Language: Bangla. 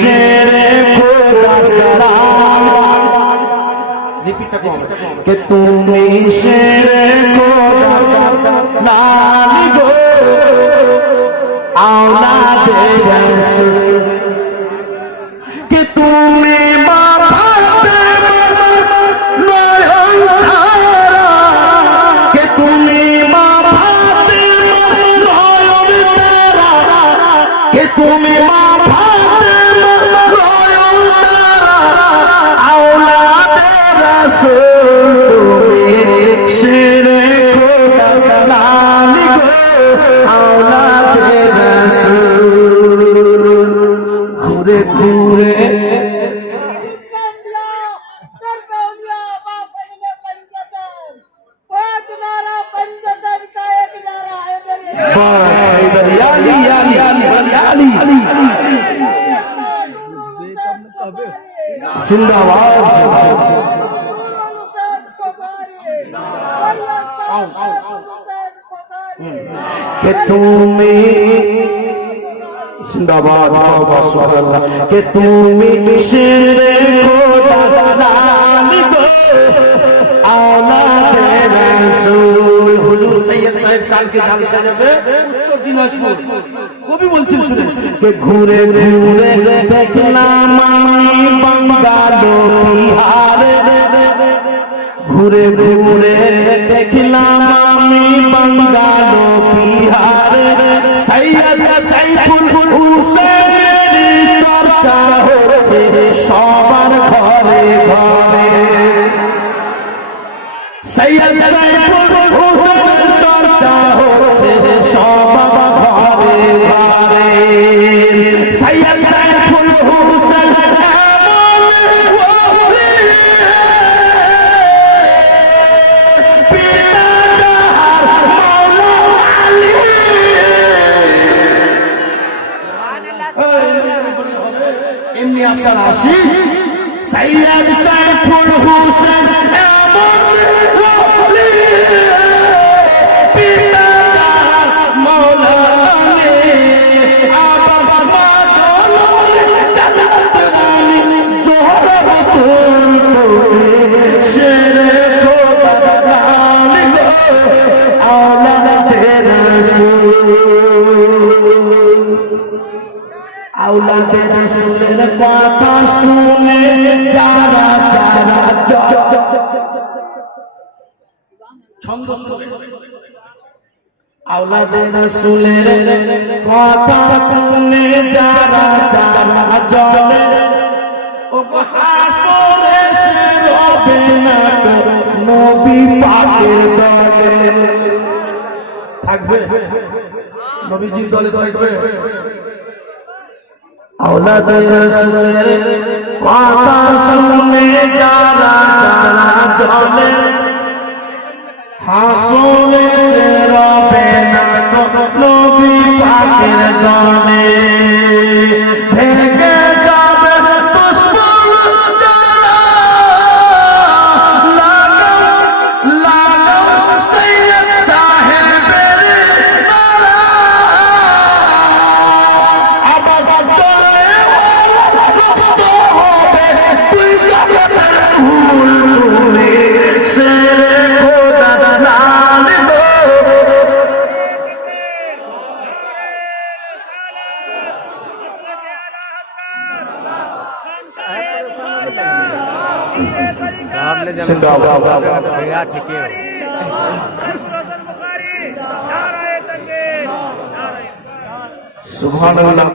शेरे खुदा कि तुम्हें शेरे खुदा नानी गो औलाद रसूल कि तुम्हें जिंदाबाद कि तुम्हें जिंदाबाद कि तुम्हें शेरे खुदा नानी गो औलाद रसूल हुजूर सैयद साहिब साल के झालसा में उत्तर दिनाजपुर वो भी बोलते सुने कि घूरे घूरे देखलाम আমি বাঙ্গালো বিহার ঘুরে ঘুরে দেখলাম আমি বাঙ্গালো বিহার সৈয়দ সাইফুল হুসেনের চর্চা হচ্ছে সবার ঘরে ঘরে সৈয়দ সাইফুল হুসেনের চর্চা হচ্ছে সবার ঘরে ঘরে সৈয়দ সাইফুল হুসেন सैयद साइफुल हुसैन पिता मौला शेरे औलाद रसूलेर কথা শুনে যারা যারা ছন্দ শুনে औलाद रसूलेर কথা শুনে যারা যারা জ্বলে ও হাসরে সে রবে না নবী পাকের দলে থাকবে নবীজির দলে থাকবে औलाद रसूलेर কথা শুনে যারা যারা জ্বলে হাসরে সে রবে না নবী পাকের দলে ভেঙে যাবে দুশমন যারা লাগাও সৈয়দ সাহেবের নারা আবার सुभान अल्लाह।